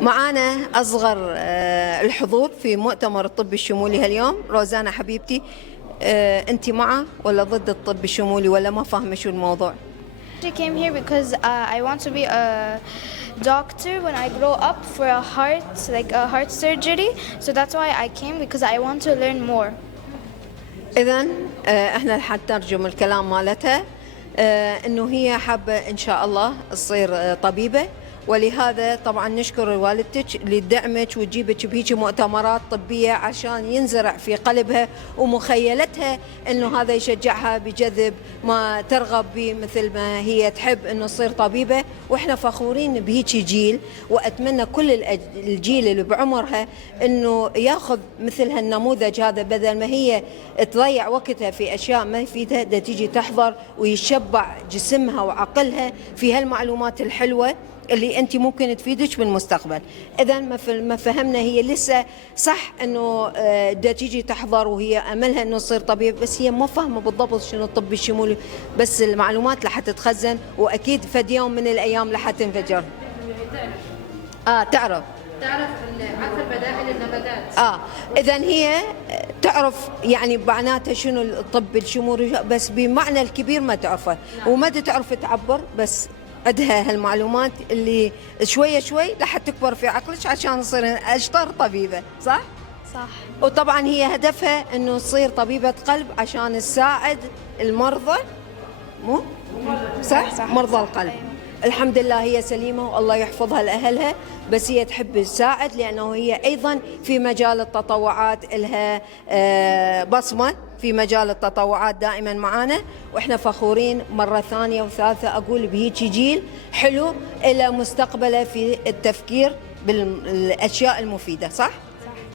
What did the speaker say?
معانا أصغر الحضور في مؤتمر الطب الشمولي هاليوم. روزانا حبيبتي، أنت مع ولا ضد الطب الشمولي ولا ما فاهمة شو الموضوع؟ I came here because I want to be a doctor when I grow up for a heart surgery. So that's why I came because I want to learn more. إذن احنا رح نترجم الكلام مالتها، إنه هي حابة إن شاء الله تصير طبيبة، ولهذا طبعا نشكر والدتك اللي تدعمك وتجيبك بهيك مؤتمرات طبية عشان ينزرع في قلبها ومخيلتها انه هذا يشجعها بجذب ما ترغب به، مثل ما هي تحب انه تصير طبيبة. واحنا فخورين بهيك جيل، واتمنى كل الجيل اللي بعمرها انه ياخذ مثل هالنموذج هذا، بدل ما هي تضيع وقتها في اشياء ما يفيدها، دا تيجي تحضر ويشبع جسمها وعقلها في هالمعلومات الحلوة اللي انت ممكن تفيدك بالمستقبل. اذا ما فهمنا، هي لسه صح انه دا تيجي تحضر وهي املها انه تصير طبيب، بس هي ما فاهمه بالضبط شنو الطب الشمولي، بس المعلومات رح تتخزن واكيد فد يوم من الايام رح تنفجر. تعرف عارفه بدائل النباتات. اذا هي تعرف يعني معناتها شنو الطب الشمولي، بس بمعنى الكبير ما تعرفه. وما تعرف تعبر، بس عندها هالمعلومات اللي شوية شوي رح تكبر في عقلك عشان تصير أشطر طبيبة. صح؟ صح. وطبعا هي هدفها انه تصير طبيبة قلب عشان تساعد المرضى، مو؟ صح؟ مرضى القلب. الحمد لله هي سليمة والله يحفظها لأهلها، بس هي تحب تساعد لأنه هي أيضا في مجال التطوعات لها بصمة في مجال التطوعات دائما معانا. وإحنا فخورين مرة ثانية وثالثة أقول بهيك جيل حلو إلى مستقبله في التفكير بالأشياء المفيدة. صح؟